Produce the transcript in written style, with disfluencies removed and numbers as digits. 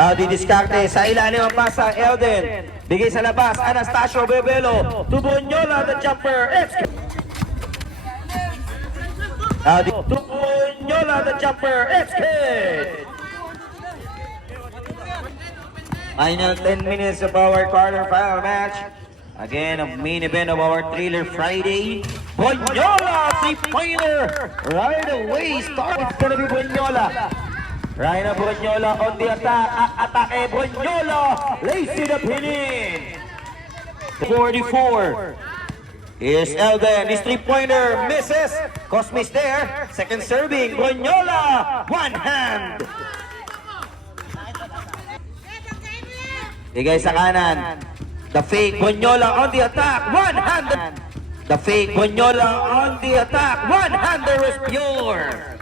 Didiskarte sa ilalim ang pasa, Elden. Bigay sa labas, Anastasio Bebelo. To Bonyola, the jumper. It's to Bonyola, the jumper. It's good. Final 10 minutes of our quarterfinal match. Again, a main event of our Thriller Friday. Bonyola, three-pointer. Right away, start. It's gonna be Bonyola. Ryan Bonyola on the attack. Atake Bonyola. Lacy the pinin. 44. Here's Elden. His three-pointer misses. Cosmis there. Second serving. Bonyola. One hand. Bigay sa kanan. The fake Bonyola on the attack. One-handed. The fake Bonyola on the attack. One-hander is pure.